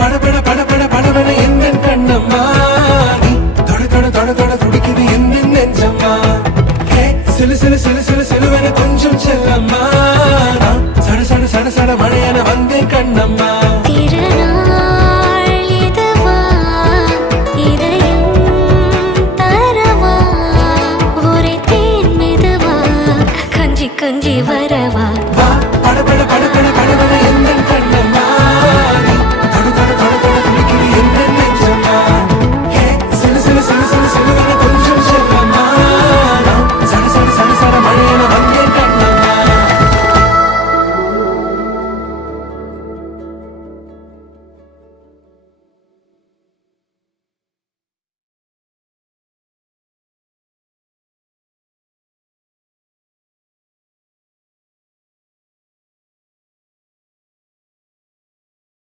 படபட படபட படபட எந்த கண்ணம்மா நீ தொட தொட தொட தொட துடிக்குது எந்த நெஞ்சம்மா ஹே சிலு சிலு சிலு சிலு சிலுவன கொஞ்சம் செல்லம்மா சட சட சட சட மழையன வந்தேன் கண்ணம்மா